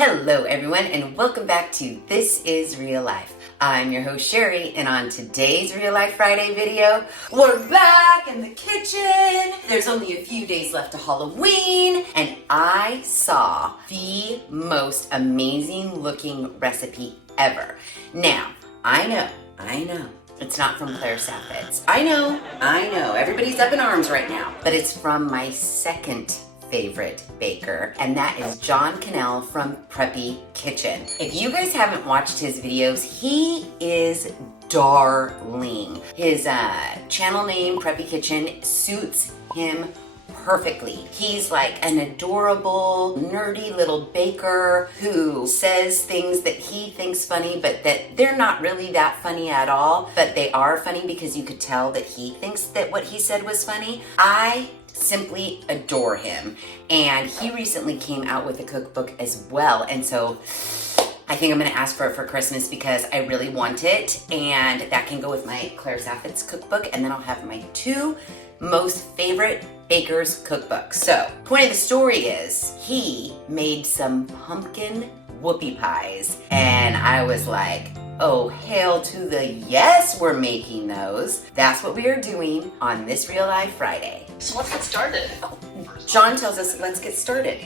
Hello everyone and welcome back to This Is Real Life. I'm your host Sheri, and on today's Real Life Friday video, we're back in the kitchen. There's only a few days left to Halloween, and I saw the most amazing looking recipe ever. Now, I know, it's not from Claire Saffitz. I know, everybody's up in arms right now, but it's from my second favorite baker, and that is John Cannell from Preppy Kitchen. If you guys haven't watched his videos, he is darling. His channel name, Preppy Kitchen, suits him perfectly. He's like an adorable, nerdy little baker who says things that he thinks funny, but that they're not really that funny at all, but they are funny because you could tell that he thinks that what he said was funny. I simply adore him, and he recently came out with a cookbook as well, and so I think I'm gonna ask for it for Christmas because I really want it, and that can go with my Claire Saffitz cookbook, and then I'll have my two most favorite bakers cookbooks. So, point of the story is he made some pumpkin whoopie pies, and I was like, oh, hail to the yes, we're making those. That's what we are doing on this Real Life Friday. So let's get started. John tells us, let's get started.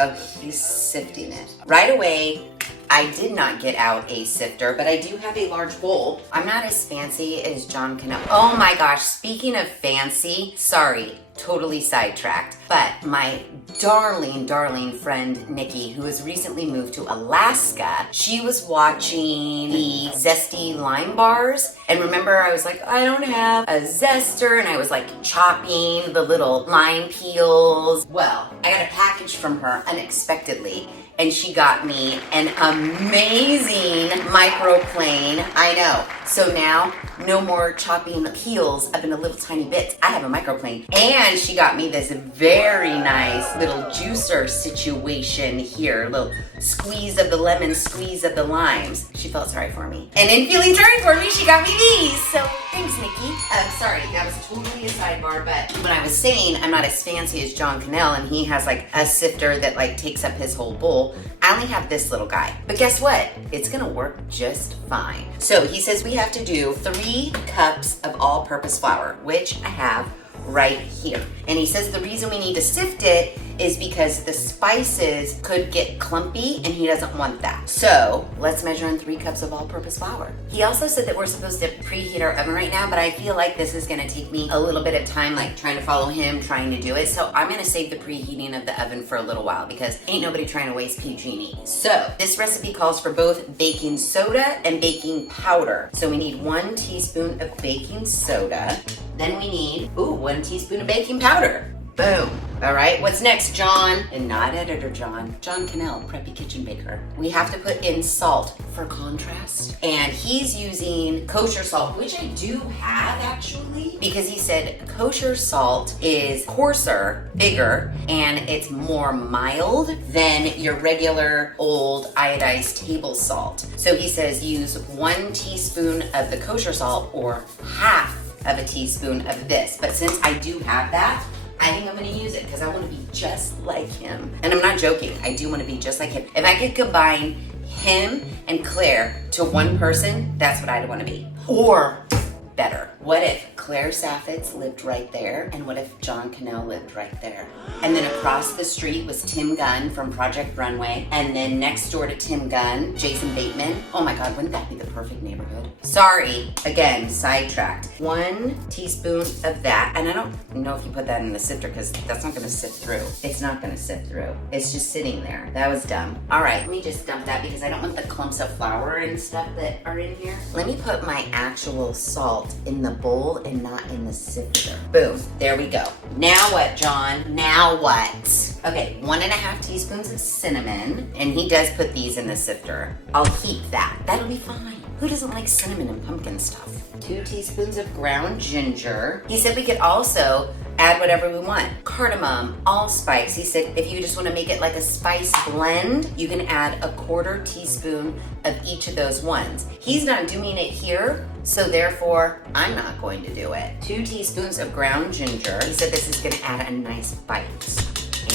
Oh, he's sifting it. Right away, I did not get out a sifter, but I do have a large bowl. I'm not as fancy as John Cannell. Oh my gosh, speaking of fancy, sorry, totally sidetracked, but my darling friend Nikki, who has recently moved to Alaska, she was watching the zesty lime bars, and remember I was like, I don't have a zester, and I was like chopping the little lime peels. Well, I got a package from her unexpectedly, and she got me an amazing microplane. I know. So now, no more chopping peels up into little tiny bits. I have a microplane. And she got me this very nice little juicer situation here. A little squeeze of the lemon, squeeze of the limes. She felt sorry for me. And in feeling sorry for me, she got me these. So thanks, Nikki. Sorry, that was totally a sidebar, but when I was saying I'm not as fancy as John Cannell, and he has like a sifter that like takes up his whole bowl, I only have this little guy. But guess what? It's gonna work just fine. So he says we have to do 3 cups of all-purpose flour, which I have right here. And he says the reason we need to sift it is because the spices could get clumpy, and he doesn't want that. So let's measure in 3 cups of all-purpose flour. He also said that we're supposed to preheat our oven right now, but I feel like this is gonna take me a little bit of time, like trying to follow him, trying to do it. So I'm gonna save the preheating of the oven for a little while because ain't nobody trying to waste PG&E. So this recipe calls for both baking soda and baking powder. So we need 1 teaspoon of baking soda. Then we need, 1 teaspoon of baking powder. Boom. All right, what's next, John? And not editor John. John Cannell, Preppy Kitchen Baker. We have to put in salt for contrast. And he's using kosher salt, which I do have actually, because he said kosher salt is coarser, bigger, and it's more mild than your regular old iodized table salt. So he says use 1 teaspoon of the kosher salt or half of a teaspoon of this. But since I do have that, I think I'm gonna use it because I wanna be just like him. And I'm not joking, I do wanna be just like him. If I could combine him and Claire to one person, that's what I'd wanna be. Or better. What if Claire Saffitz lived right there, and what if John Cannell lived right there? And then across the street was Tim Gunn from Project Runway, and then next door to Tim Gunn, Jason Bateman. Oh my God, wouldn't that be the perfect neighborhood? Sorry, again, sidetracked. 1 teaspoon of that, and I don't know if you put that in the sifter because that's not gonna sift through. It's not gonna sift through. It's just sitting there. That was dumb. All right, let me just dump that because I don't want the clumps of flour and stuff that are in here. Let me put my actual salt in the bowl and not in the sifter. Boom, there we go. Now what, John? Now what? Okay, 1.5 teaspoons of cinnamon, and he does put these in the sifter. I'll keep that. That'll be fine. Who doesn't like cinnamon and pumpkin stuff? 2 teaspoons of ground ginger. He said we could also add whatever we want. Cardamom, allspice. He said if you just want to make it like a spice blend, you can add 1/4 teaspoon of each of those ones. He's not doing it here, so therefore I'm not going to do it. 2 teaspoons of ground ginger. He said this is going to add a nice bite.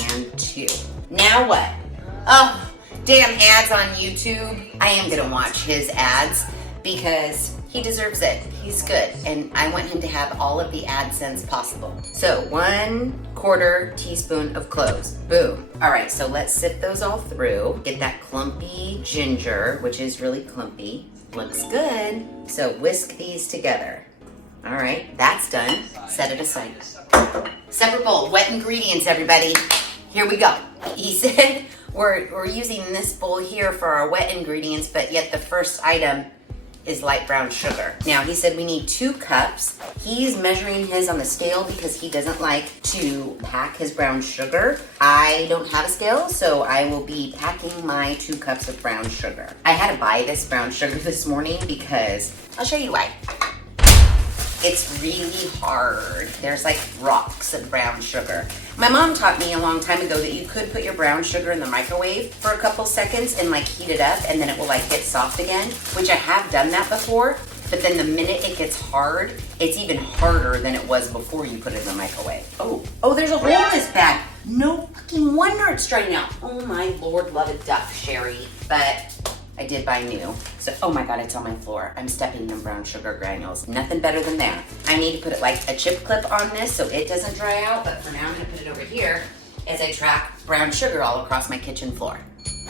And 2. Now what? Oh, damn ads on YouTube. I am gonna watch his ads because he deserves it. He's good. And I want him to have all of the AdSense possible. So 1/4 teaspoon of cloves. Boom. All right, so let's sift those all through. Get that clumpy ginger, which is really clumpy. Looks good. So whisk these together. All right, that's done. Set it aside. Separate bowl, wet ingredients, everybody. Here we go. He said we're using this bowl here for our wet ingredients, but yet the first item is light brown sugar. Now, he said we need 2 cups. He's measuring his on the scale because he doesn't like to pack his brown sugar. I don't have a scale, so I will be packing my 2 cups of brown sugar. I had to buy this brown sugar this morning because, I'll show you why. It's really hard. There's like rocks of brown sugar. My mom taught me a long time ago that you could put your brown sugar in the microwave for a couple seconds and like heat it up and then it will like get soft again, which I have done that before. But then the minute it gets hard, it's even harder than it was before you put it in the microwave. Oh, there's a hole in this bag. No fucking wonder it's drying out. Oh my Lord, love a duck, Sheri. But I did buy new. So, oh my God, it's on my floor. I'm stepping in brown sugar granules. Nothing better than that. I need to put it like a chip clip on this so it doesn't dry out, but for now I'm gonna put it over here as I track brown sugar all across my kitchen floor.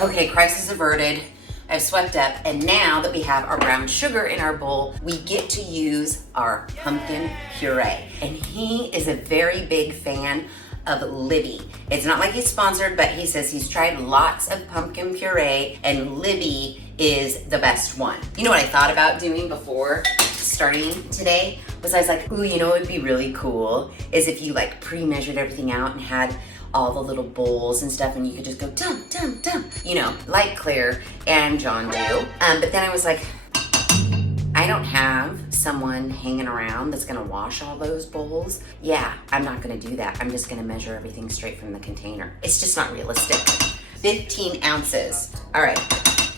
Okay, crisis averted. I've swept up, and now that we have our brown sugar in our bowl, we get to use our pumpkin puree. And he is a very big fan of Libby. It's not like he's sponsored, but he says he's tried lots of pumpkin puree and Libby is the best one. You know what I thought about doing before starting today? Was I was like, ooh, you know what would be really cool is if you like pre-measured everything out and had all the little bowls and stuff and you could just go dum, dum, dum, you know, like Claire and John do. But then I was like, I don't have someone hanging around that's gonna wash all those bowls. Yeah, I'm not gonna do that. I'm just gonna measure everything straight from the container. It's just not realistic. 15 ounces. All right,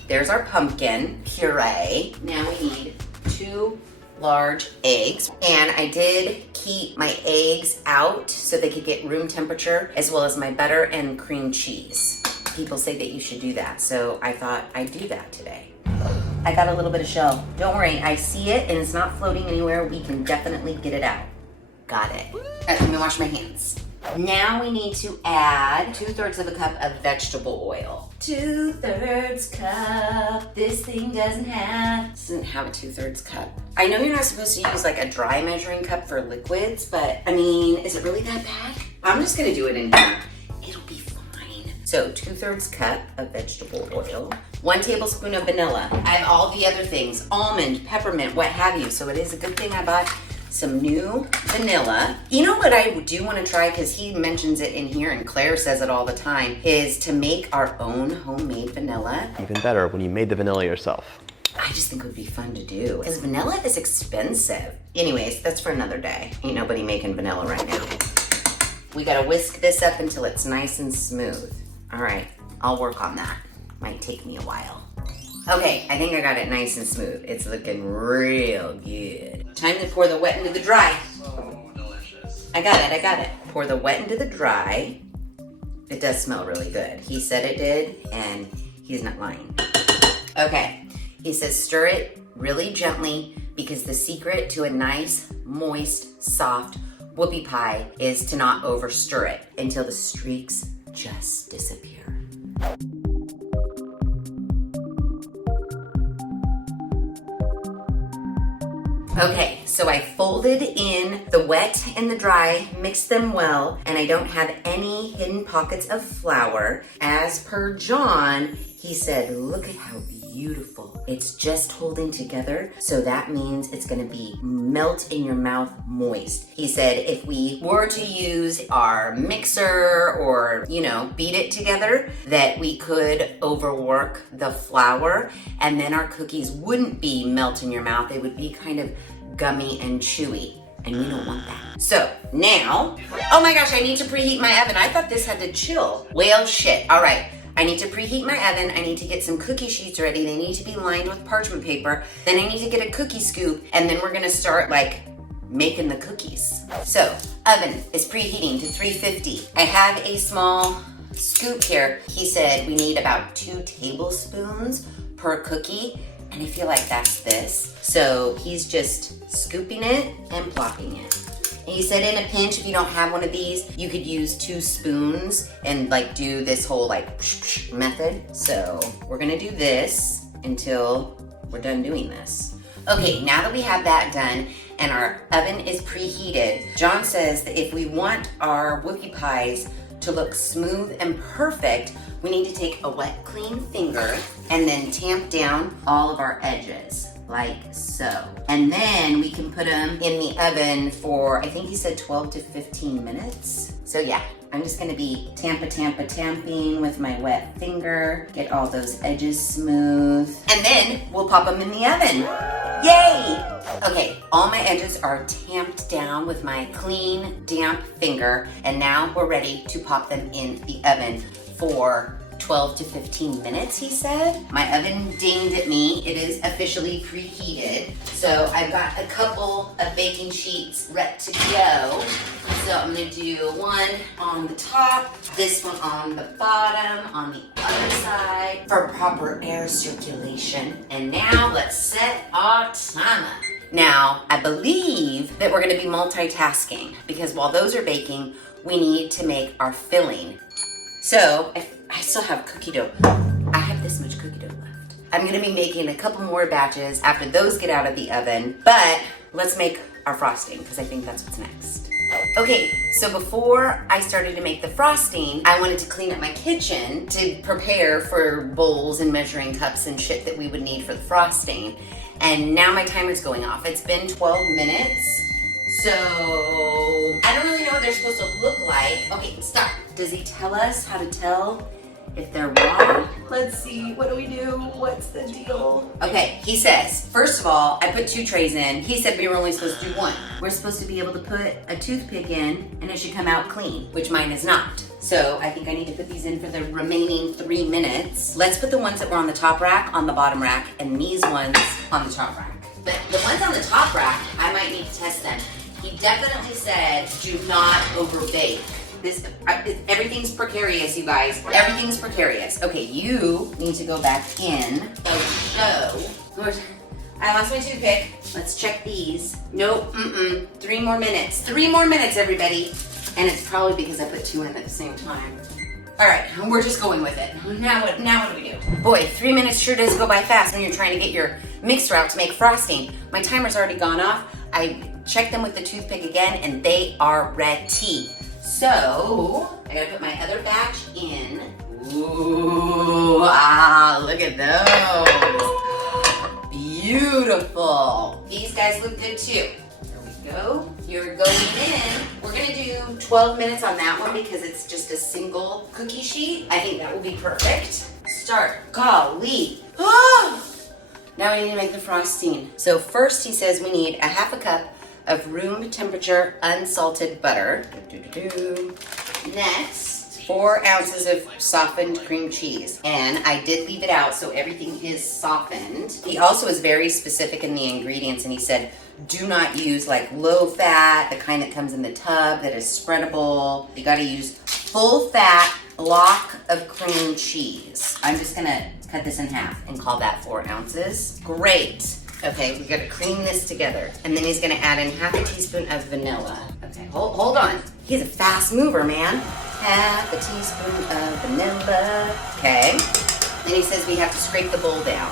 there's our pumpkin puree. Now we need 2 large eggs. And I did keep my eggs out so they could get room temperature, as well as my butter and cream cheese. People say that you should do that, so I thought I'd do that today. I got a little bit of shell. Don't worry, I see it and it's not floating anywhere. We can definitely get it out. Got it. All right, let me wash my hands. Now we need to add 2/3 of a cup of vegetable oil. 2/3 cup. This thing doesn't have a 2/3 cup. I know you're not supposed to use like a dry measuring cup for liquids, but I mean, is it really that bad? I'm just gonna do it in here. It'll be fine. So 2/3 cup of vegetable oil. 1 tablespoon of vanilla. I have all the other things, almond, peppermint, what have you. So it is a good thing I bought some new vanilla. You know what I do want to try, because he mentions it in here and Claire says it all the time, is to make our own homemade vanilla. Even better when you made the vanilla yourself. I just think it would be fun to do, because vanilla is expensive. Anyways, that's for another day. Ain't nobody making vanilla right now. We gotta whisk this up until it's nice and smooth. All right, I'll work on that. Might take me a while. Okay, I think I got it nice and smooth. It's looking real good. Time to pour the wet into the dry. So delicious. I got it. Pour the wet into the dry. It does smell really good. He said it did, and he's not lying. Okay, he says stir it really gently, because the secret to a nice, moist, soft whoopie pie is to not over stir it until the streaks just disappear. Okay, so I folded in the wet and the dry, mixed them well, and I don't have any hidden pockets of flour. As per John, he said, look at how beautiful. It's just holding together, so that means it's gonna be melt in your mouth moist. He said if we were to use our mixer or, you know, beat it together, that we could overwork the flour and then our cookies wouldn't be melt in your mouth. They would be kind of gummy and chewy, and we don't want that. So now, oh my gosh, I need to preheat my oven. I thought this had to chill. Well, shit. All right. I need to preheat my oven. I need to get some cookie sheets ready. They need to be lined with parchment paper. Then I need to get a cookie scoop, and then we're gonna start like making the cookies. So, oven is preheating to 350. I have a small scoop here. He said we need about 2 tablespoons per cookie, and I feel like that's this. So he's just scooping it and plopping it. And he said in a pinch, if you don't have one of these, you could use 2 spoons and like do this whole like method. So we're gonna do this until we're done doing this. Okay, now that we have that done and our oven is preheated, John says that if we want our whoopie pies to look smooth and perfect, we need to take a wet, clean finger and then tamp down all of our edges, like so. And then we can put them in the oven for, I think he said 12 to 15 minutes. So yeah, I'm just gonna be tamping with my wet finger, get all those edges smooth, and then we'll pop them in the oven. Yay! Okay, all my edges are tamped down with my clean, damp finger, and now we're ready to pop them in the oven for 12 to 15 minutes, he said. My oven dinged at me. It is officially preheated. So I've got a couple of baking sheets ready to go. So I'm gonna do one on the top, this one on the bottom, on the other side for proper air circulation. And now let's set our timer. Now, I believe that we're gonna be multitasking because while those are baking, we need to make our filling. So, I still have cookie dough. I have this much cookie dough left. I'm gonna be making a couple more batches after those get out of the oven, but let's make our frosting because I think that's what's next. Okay, so before I started to make the frosting, I wanted to clean up my kitchen to prepare for bowls and measuring cups and shit that we would need for the frosting. And now my timer's going off. It's been 12 minutes. So, I don't really know what they're supposed to look like. Okay, stop. Does he tell us how to tell if they're raw? Let's see, what do we do? What's the deal? Okay, he says, first of all, I put 2 trays in. He said we were only supposed to do 1. We're supposed to be able to put a toothpick in and it should come out clean, which mine is not. So I think I need to put these in for the remaining 3 minutes. Let's put the ones that were on the top rack on the bottom rack and these ones on the top rack. But the ones on the top rack, I might need to test them. He definitely said, do not overbake. Everything's precarious, you guys. Everything's precarious. Okay, you need to go back in. So, I lost my toothpick. Let's check these. Nope, 3 more minutes. 3 more minutes, everybody. And it's probably because I put 2 in at the same time. All right, we're just going with it. Now what do we do? Boy, 3 minutes sure does go by fast when you're trying to get your mixer out to make frosting. My timer's already gone off. I checked them with the toothpick again and they are ready. So, I gotta put my other batch in. Ooh, look at those. Beautiful. These guys look good too. There we go. You're going in. We're gonna do 12 minutes on that one because it's just a single cookie sheet. I think that will be perfect. Start. Golly. Now we need to make the frosting. So first he says we need a 1/2 cup of room temperature unsalted butter. Next, 4 ounces of softened cream cheese. And I did leave it out so everything is softened. He also is very specific in the ingredients and he said, do not use like low fat, the kind that comes in the tub that is spreadable. You gotta use full fat block of cream cheese. I'm just gonna cut this in half and call that 4 ounces. Great. Okay, we gotta cream this together. And then he's gonna add in 1/2 teaspoon of vanilla. Okay, hold on. He's a fast mover, man. 1/2 teaspoon of vanilla. Okay. Then he says we have to scrape the bowl down.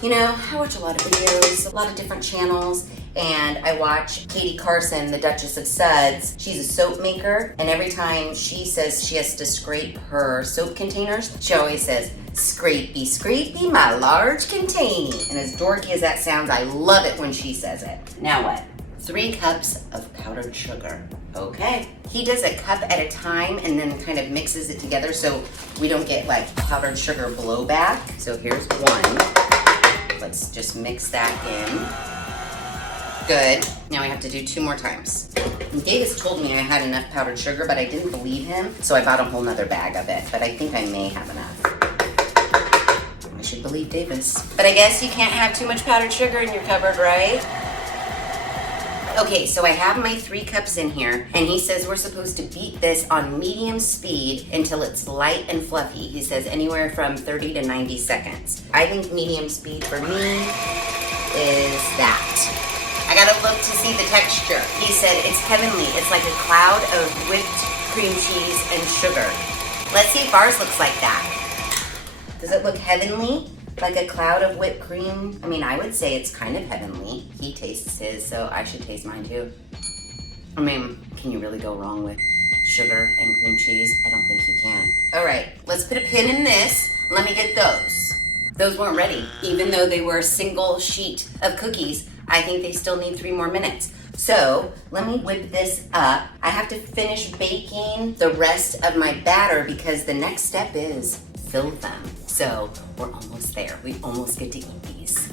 You know, I watch a lot of videos, a lot of different channels, and I watch Katie Carson, the Duchess of Suds. She's a soap maker, and every time she says she has to scrape her soap containers, she always says, scrapey, scrapey, my large container. And as dorky as that sounds, I love it when she says it. Now what? 3 cups of powdered sugar. Okay. He does a cup at a time and then kind of mixes it together so we don't get like powdered sugar blowback. So here's 1. Let's just mix that in. Good. Now I have to do 2 more times. And Davis told me I had enough powdered sugar, but I didn't believe him, so I bought a whole nother bag of it. But I think I may have enough. I should believe Davis. But I guess you can't have too much powdered sugar in your cupboard, right? Okay, so I have my 3 cups in here, and he says we're supposed to beat this on medium speed until it's light and fluffy. He says anywhere from 30 to 90 seconds. I think medium speed for me is that. I gotta look to see the texture. He said it's heavenly. It's like a cloud of whipped cream cheese and sugar. Let's see if ours looks like that. Does it look heavenly? Like a cloud of whipped cream? I mean, I would say it's kind of heavenly. He tastes his, so I should taste mine too. I mean, can you really go wrong with sugar and cream cheese? I don't think you can. All right, let's put a pin in this. Let me get those. Those weren't ready. Even though they were a single sheet of cookies, I think they still need 3 more minutes. So let me whip this up. I have to finish baking the rest of my batter because the next step is fill them. So we're almost there. We almost get to eat these.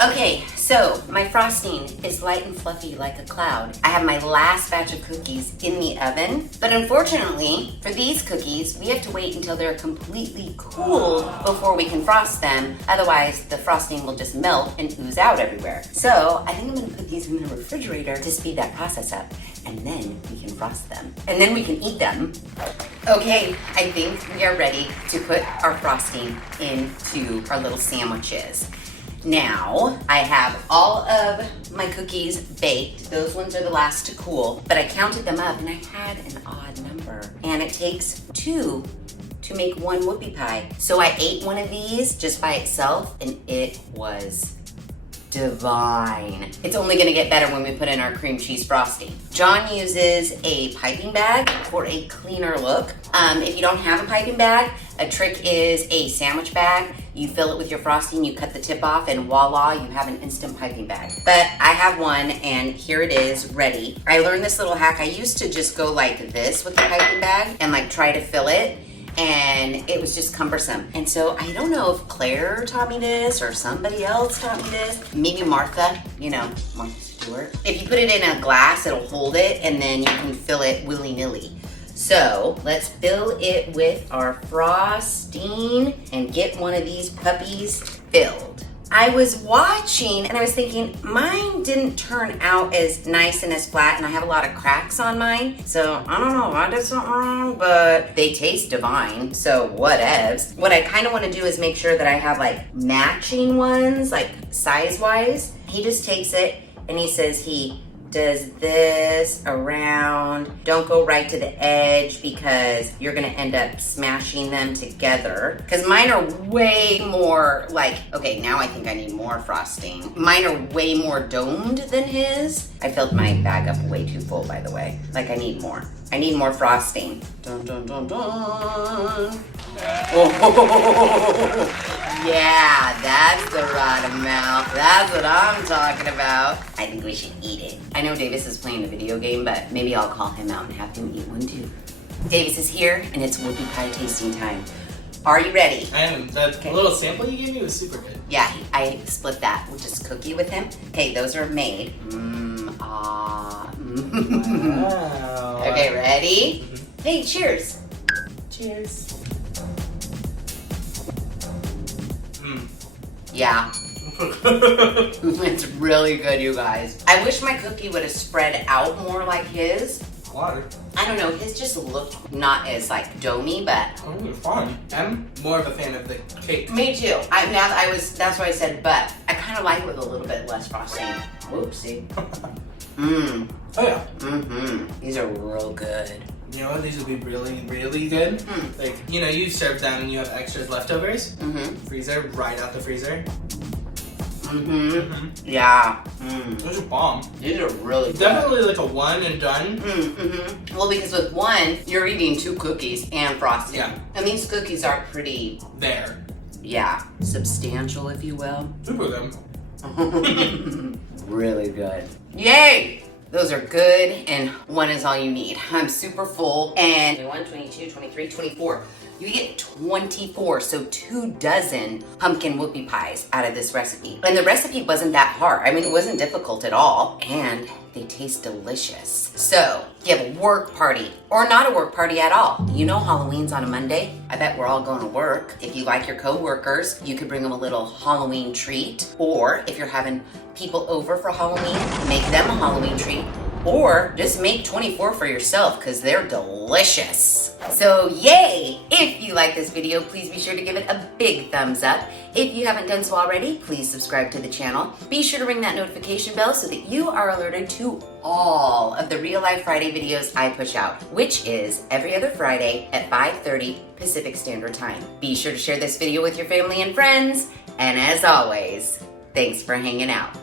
Okay, so my frosting is light and fluffy like a cloud. I have my last batch of cookies in the oven, but unfortunately for these cookies, we have to wait until they're completely cooled before we can frost them. Otherwise, the frosting will just melt and ooze out everywhere. So I think I'm gonna put these in the refrigerator to speed that process up, and then we can frost them. And then we can eat them. Okay, I think we are ready to put our frosting into our little sandwiches. Now, I have all of my cookies baked. Those ones are the last to cool, but I counted them up and I had an odd number. And it takes 2 to make 1 whoopie pie. So I ate one of these just by itself and it was divine. It's only gonna get better when we put in our cream cheese frosting. John uses a piping bag for a cleaner look. If you don't have a piping bag, a trick is a sandwich bag. You fill it with your frosting, you cut the tip off, and voila, you have an instant piping bag. But I have one, and here it is, ready. I learned this little hack. I used to just go like this with the piping bag and like try to fill it, and it was just cumbersome. And so I don't know if Claire taught me this or somebody else taught me this. Maybe Martha, you know, Martha Stewart. If you put it in a glass, it'll hold it, and then you can fill it willy-nilly. So let's fill it with our frosting and get one of these puppies filled. I was watching and I was thinking mine didn't turn out as nice and as flat, and I have a lot of cracks on mine. So I don't know if I did something wrong, but they taste divine, so whatevs. What I kind of want to do is make sure that I have like matching ones, like size-wise. He just takes it and he says he does this around. Don't go right to the edge because you're gonna end up smashing them together. Because mine are way more like, okay, now I think I need more frosting. Mine are way more domed than his. I filled my bag up way too full, by the way. Like I need more. I need more frosting. Dun, dun, dun, dun. Oh, yeah, that's the right amount. That's what I'm talking about. I think we should eat it. I know Davis is playing a video game, but maybe I'll call him out and have him eat one too. Davis is here, and it's whoopie pie tasting time. Are you ready? I am. That little sample you gave me was super good. Yeah, I split that with just cookie with him. Okay, those are made. Wow. Okay, ready? Hey, cheers. Cheers. Yeah. It's really good, you guys. I wish my cookie would have spread out more like his. Water. I don't know, his just looked not as like domey, but Oh, you're fine. I'm more of a fan of the cake. me too. That's why I said but. I kind of like it with a little bit less frosting. Whoopsie. Mmm. Oh yeah. Mm-hmm. These are real good. You know what? These would be really, really good. Mm. Like, you know, you serve them and you have extras leftovers. Mm-hmm. Freezer, right out the freezer. Mm-hmm. Yeah. Mm. Those are bomb. These are really good. Definitely like a one and done. Mm-hmm. Well, because with one, you're eating 2 cookies and frosting. Yeah. And these cookies are pretty, There. yeah, substantial, if you will. Super them. Really good. Yay! Those are good, and 1 is all you need. I'm super full, and 21, 22, 23, 24. you get 24, so 24 pumpkin whoopie pies out of this recipe. And the recipe wasn't that hard. I mean, it wasn't difficult at all. And they taste delicious. So, if you have a work party or not a work party at all, you know Halloween's on a Monday. I bet we're all going to work. If you like your coworkers, you could bring them a little Halloween treat. Or if you're having people over for Halloween, make them a Halloween treat. Or just make 24 for yourself because they're delicious. So yay! If you like this video, please be sure to give it a big thumbs up. If you haven't done so already, please subscribe to the channel. Be sure to ring that notification bell so that you are alerted to all of the Real Life Friday videos I push out, which is every other Friday at 5:30 Pacific Standard Time. Be sure to share this video with your family and friends. And as always, thanks for hanging out.